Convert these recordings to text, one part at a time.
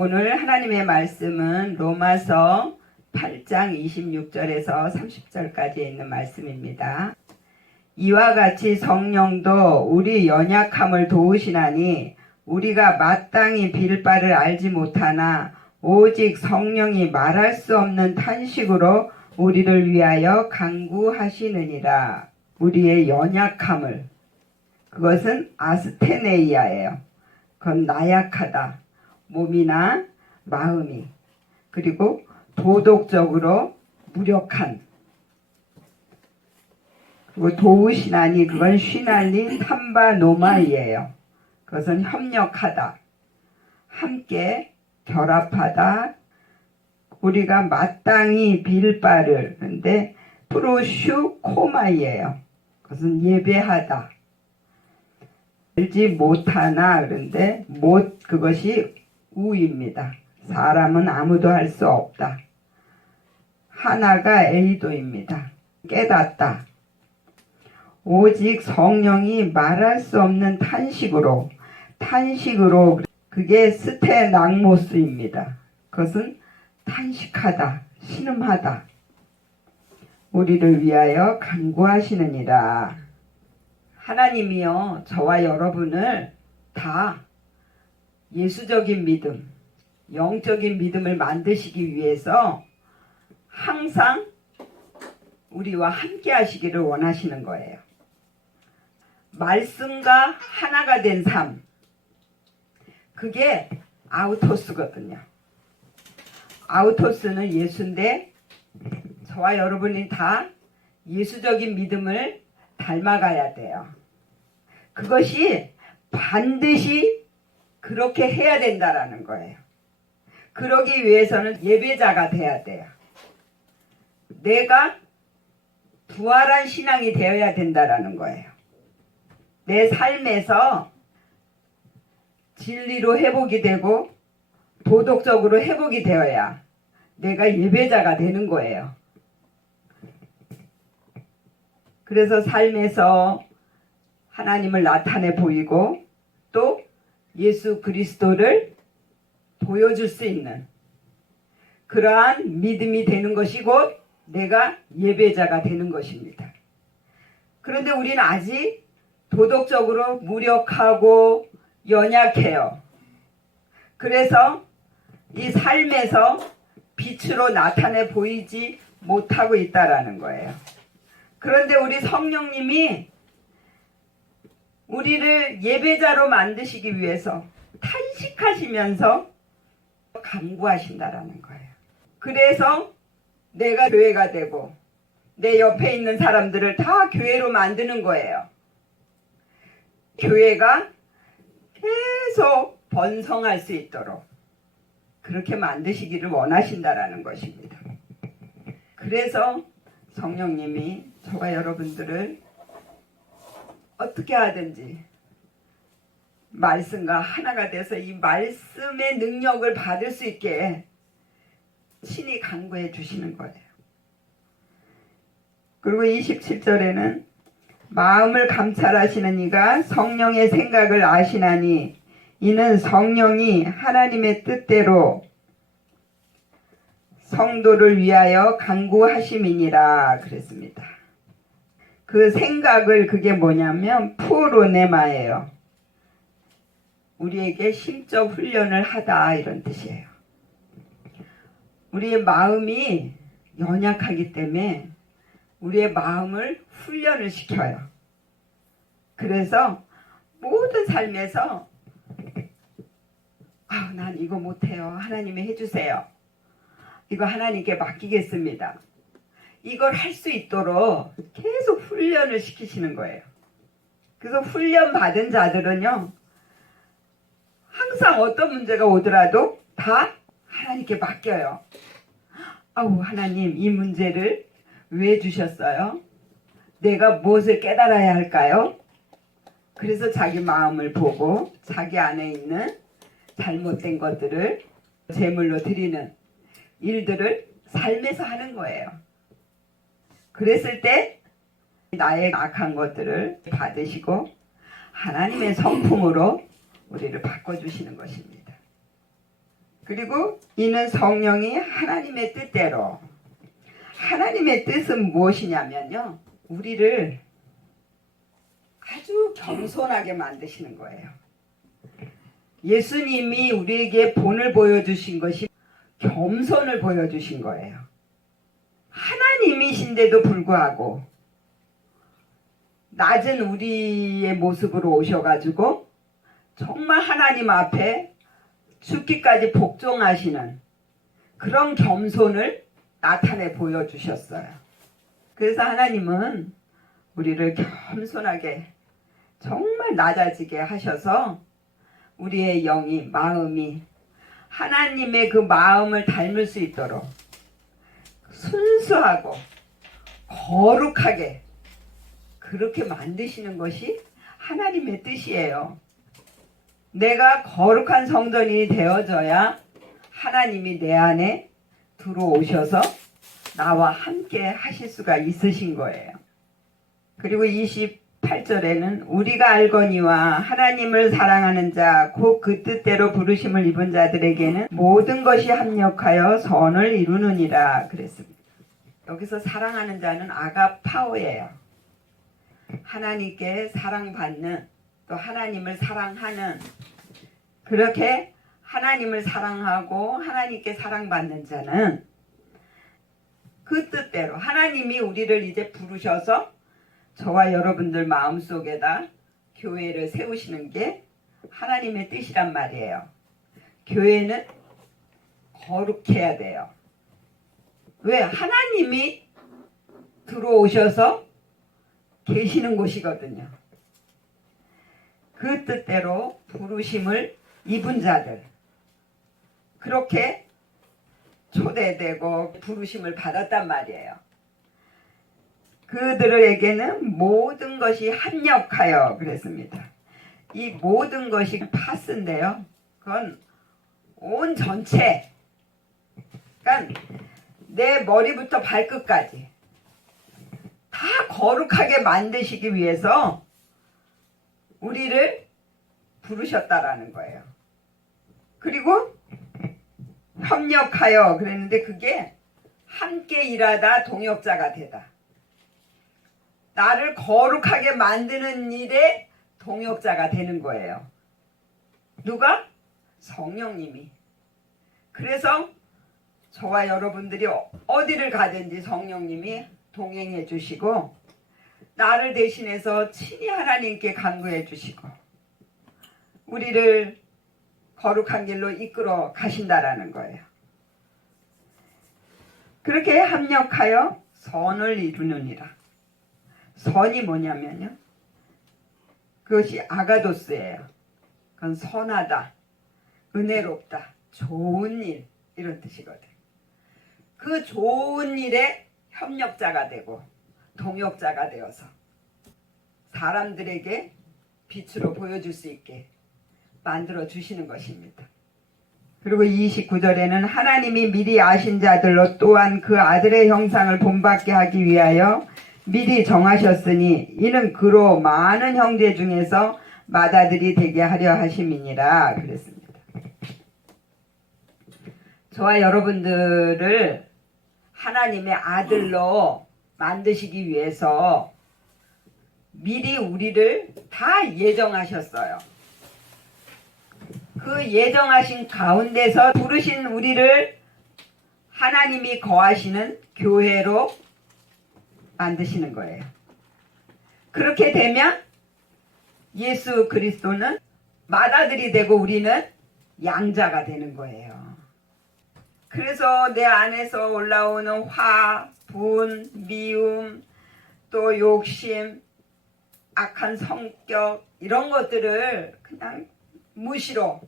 오늘 하나님의 말씀은 로마서 8장 26절에서 30절까지 있는 말씀입니다. 이와 같이 성령도 우리 연약함을 도우시나니 우리가 마땅히 빌 바를 알지 못하나 오직 성령이 말할 수 없는 탄식으로 우리를 위하여 간구하시느니라. 우리의 연약함을, 그것은 아스테네이아예요. 그건 나약하다. 몸이나 마음이, 그리고 도덕적으로 무력한, 그리고 도우시나니 그건 쉬날리 탐바노마이에요. 그것은 협력하다, 함께 결합하다, 우리가 마땅히 빌 바를, 근데 프로슈 코마이에요. 그것은 예배하다. 알지 못하나, 그런데 못, 그것이 우입니다. 사람은 아무도 할 수 없다. 하나가 에이도입니다. 깨닫다. 오직 성령이 말할 수 없는 탄식으로, 그게 스테낙모스입니다. 그것은 탄식하다, 신음하다. 우리를 위하여 간구하시느니라. 하나님이요, 저와 여러분을 다 예수적인 믿음, 영적인 믿음을 만드시기 위해서 항상 우리와 함께 하시기를 원하시는 거예요. 말씀과 하나가 된 삶, 그게 아우토스거든요. 아우토스는 예수인데 저와 여러분이 다 예수적인 믿음을 닮아가야 돼요. 그것이 반드시 그렇게 해야 된다라는 거예요. 그러기 위해서는 예배자가 돼야 돼요. 내가 부활한 신앙이 되어야 된다라는 거예요. 내 삶에서 진리로 회복이 되고 도덕적으로 회복이 되어야 내가 예배자가 되는 거예요. 그래서 삶에서 하나님을 나타내 보이고 또 예수 그리스도를 보여줄 수 있는 그러한 믿음이 되는 것이 곧 내가 예배자가 되는 것입니다. 그런데 우리는 아직 도덕적으로 무력하고 연약해요. 그래서 이 삶에서 빛으로 나타내 보이지 못하고 있다라는 거예요. 그런데 우리 성령님이 우리를 예배자로 만드시기 위해서 탄식하시면서 간구하신다라는 거예요. 그래서 내가 교회가 되고 내 옆에 있는 사람들을 다 교회로 만드는 거예요. 교회가 계속 번성할 수 있도록 그렇게 만드시기를 원하신다라는 것입니다. 그래서 성령님이 저와 여러분들을 어떻게 하든지 말씀과 하나가 돼서 이 말씀의 능력을 받을 수 있게 신이 간구해 주시는 거예요. 그리고 27절에는 마음을 감찰하시는 이가 성령의 생각을 아시나니 이는 성령이 하나님의 뜻대로 성도를 위하여 간구하심이니라 그랬습니다. 그 생각을, 그게 뭐냐면 푸로네마예요. 우리에게 심적 훈련을 하다, 이런 뜻이에요. 우리의 마음이 연약하기 때문에 우리의 마음을 훈련을 시켜요. 그래서 모든 삶에서 난 이거 못해요. 하나님이 해주세요. 이거 하나님께 맡기겠습니다. 이걸 할 수 있도록 계속 훈련을 시키시는 거예요. 그래서 훈련 받은 자들은요, 항상 어떤 문제가 오더라도 다 하나님께 맡겨요. 하나님, 이 문제를 왜 주셨어요? 내가 무엇을 깨달아야 할까요? 그래서 자기 마음을 보고 자기 안에 있는 잘못된 것들을 제물로 드리는 일들을 삶에서 하는 거예요. 그랬을 때 나의 악한 것들을 받으시고 하나님의 성품으로 우리를 바꿔주시는 것입니다. 그리고 이는 성령이 하나님의 뜻대로. 하나님의 뜻은 무엇이냐면요, 우리를 아주 겸손하게 만드시는 거예요. 예수님이 우리에게 본을 보여주신 것이 겸손을 보여주신 거예요. 하나님이신데도 불구하고 낮은 우리의 모습으로 오셔가지고 정말 하나님 앞에 죽기까지 복종하시는 그런 겸손을 나타내 보여주셨어요. 그래서 하나님은 우리를 겸손하게 정말 낮아지게 하셔서 우리의 영이, 마음이 하나님의 그 마음을 닮을 수 있도록 순수하고 거룩하게 그렇게 만드시는 것이 하나님의 뜻이에요. 내가 거룩한 성전이 되어져야 하나님이 내 안에 들어오셔서 나와 함께 하실 수가 있으신 거예요. 그리고 28절에는 우리가 알거니와 하나님을 사랑하는 자 곧 그 뜻대로 부르심을 입은 자들에게는 모든 것이 합력하여 선을 이루느니라 그랬습니다. 여기서 사랑하는 자는 아가파오예요. 하나님께 사랑받는, 또 하나님을 사랑하는, 그렇게 하나님을 사랑하고 하나님께 사랑받는 자는 그 뜻대로 하나님이 우리를 이제 부르셔서 저와 여러분들 마음속에다 교회를 세우시는 게 하나님의 뜻이란 말이에요. 교회는 거룩해야 돼요. 왜? 하나님이 들어오셔서 계시는 곳이거든요. 그 뜻대로 부르심을 입은 자들, 그렇게 초대되고 부르심을 받았단 말이에요. 그들에게는 모든 것이 합력하여 그랬습니다. 이 모든 것이 파스인데요, 그건 온 전체, 그러니까 내 머리부터 발끝까지 다 거룩하게 만드시기 위해서 우리를 부르셨다라는 거예요. 그리고 협력하여 그랬는데 그게 함께 일하다 동역자가 되다. 나를 거룩하게 만드는 일에 동역자가 되는 거예요. 누가? 성령님이. 그래서 저와 여러분들이 어디를 가든지 성령님이 동행해 주시고 나를 대신해서 친히 하나님께 간구해 주시고 우리를 거룩한 길로 이끌어 가신다라는 거예요. 그렇게 합력하여 선을 이루느니라. 선이 뭐냐면요, 그것이 아가도스예요. 그건 선하다, 은혜롭다, 좋은 일, 이런 뜻이거든. 그 좋은 일에 협력자가 되고 동역자가 되어서 사람들에게 빛으로 보여줄 수 있게 만들어 주시는 것입니다. 그리고 29절에는 하나님이 미리 아신 자들로 또한 그 아들의 형상을 본받게 하기 위하여 미리 정하셨으니 이는 그로 많은 형제 중에서 맏아들이 되게 하려 하심이니라 그랬습니다. 저와 여러분들을 하나님의 아들로 만드시기 위해서 미리 우리를 다 예정하셨어요. 그 예정하신 가운데서 부르신 우리를 하나님이 거하시는 교회로 만드시는 거예요. 그렇게 되면 예수 그리스도는 맏아들이 되고 우리는 양자가 되는 거예요. 그래서 내 안에서 올라오는 화, 분, 미움, 또 욕심, 악한 성격, 이런 것들을 그냥 무시로,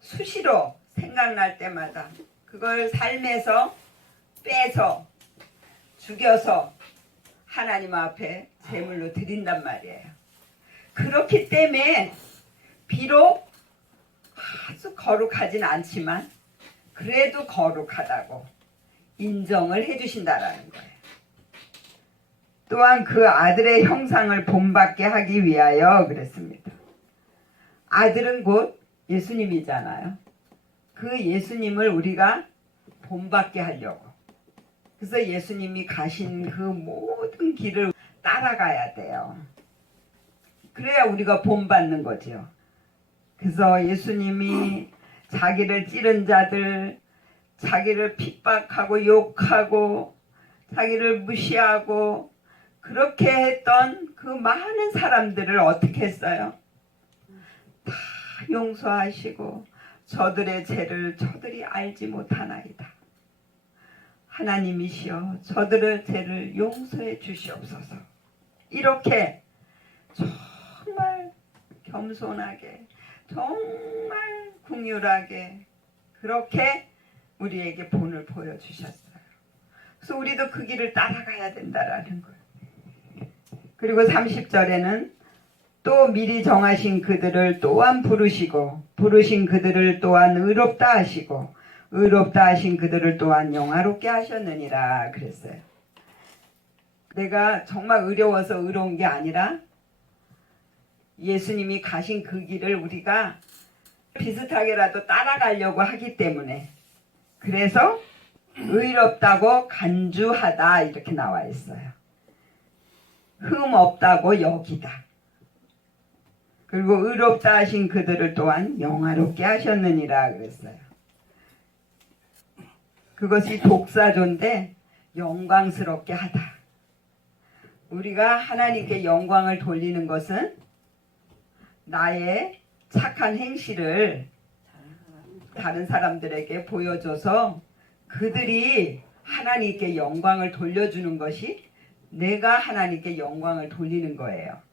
수시로 생각날 때마다 그걸 삶에서 빼서 죽여서 하나님 앞에 제물로 드린단 말이에요. 그렇기 때문에 비록 아주 거룩하진 않지만 그래도 거룩하다고 인정을 해주신다라는 거예요. 또한 그 아들의 형상을 본받게 하기 위하여 그랬습니다. 아들은 곧 예수님이잖아요. 그 그 예수님을 우리가 본받게 하려고. 그래서 예수님이 가신 그 모든 길을 따라가야 돼요. 그래야 우리가 본받는 거죠. 그래서 예수님이 자기를 찌른 자들, 자기를 핍박하고 욕하고 자기를 무시하고 그렇게 했던 그 많은 사람들을 어떻게 했어요? 다 용서하시고 저들의 죄를 저들이 알지 못하나이다. 하나님이시여 저들의 죄를 용서해 주시옵소서. 이렇게 정말 겸손하게 정말 긍휼하게 그렇게 우리에게 본을 보여주셨어요. 그래서 우리도 그 길을 따라가야 된다라는 거예요. 그리고 30절에는 또 미리 정하신 그들을 또한 부르신 그들을 또한 의롭다 하시고 의롭다 하신 그들을 또한 영화롭게 하셨느니라 그랬어요. 내가 정말 의로워서 의로운 게 아니라 예수님이 가신 그 길을 우리가 비슷하게라도 따라가려고 하기 때문에 그래서 의롭다고 간주하다 이렇게 나와 있어요. 흠 없다고 여기다. 그리고 의롭다 하신 그들을 또한 영화롭게 하셨느니라 그랬어요. 그것이 독사조인데 영광스럽게 하다. 우리가 하나님께 영광을 돌리는 것은 나의 착한 행실을 다른 사람들에게 보여줘서 그들이 하나님께 영광을 돌려주는 것이 내가 하나님께 영광을 돌리는 거예요.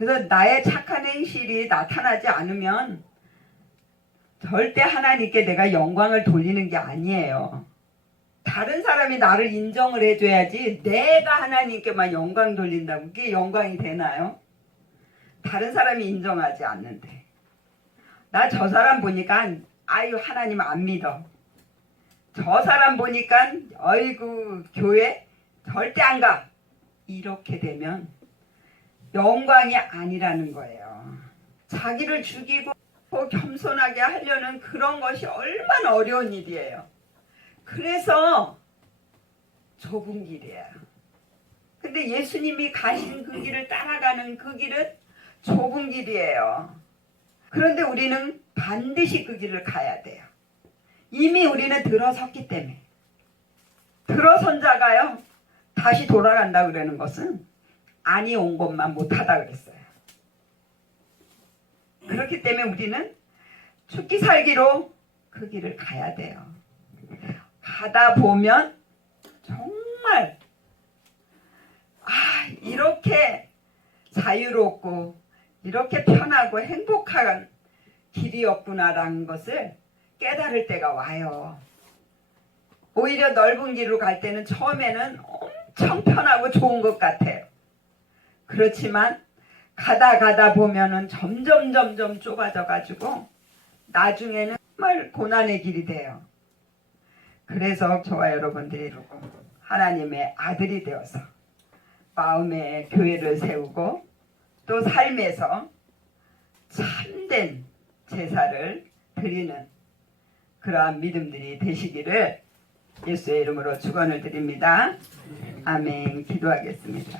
그래서 나의 착한 행실이 나타나지 않으면 절대 하나님께 내가 영광을 돌리는 게 아니에요. 다른 사람이 나를 인정을 해줘야지 내가 하나님께만 영광 돌린다고 그게 영광이 되나요? 다른 사람이 인정하지 않는데 나 저 사람 보니까 아유 하나님 안 믿어. 저 사람 보니까 어이구 교회 절대 안 가. 이렇게 되면 영광이 아니라는 거예요. 자기를 죽이고 겸손하게 하려는 그런 것이 얼마나 어려운 일이에요. 그래서 좁은 길이에요. 근데 예수님이 가신 그 길을 따라가는 그 길은 좁은 길이에요. 그런데 우리는 반드시 그 길을 가야 돼요. 이미 우리는 들어섰기 때문에. 들어선 자가요. 다시 돌아간다 그러는 것은 아니 온 것만 못하다 그랬어요. 그렇기 때문에 우리는 죽기 살기로 그 길을 가야 돼요. 가다 보면 정말 이렇게 자유롭고 이렇게 편하고 행복한 길이었구나라는 것을 깨달을 때가 와요. 오히려 넓은 길로 갈 때는 처음에는 엄청 편하고 좋은 것 같아요. 그렇지만 가다 보면은 점점 좁아져 가지고 나중에는 정말 고난의 길이 돼요. 그래서 저와 여러분들이 이러고 하나님의 아들이 되어서 마음에 교회를 세우고 또 삶에서 참된 제사를 드리는 그러한 믿음들이 되시기를 예수의 이름으로 축원을 드립니다. 아멘. 기도하겠습니다.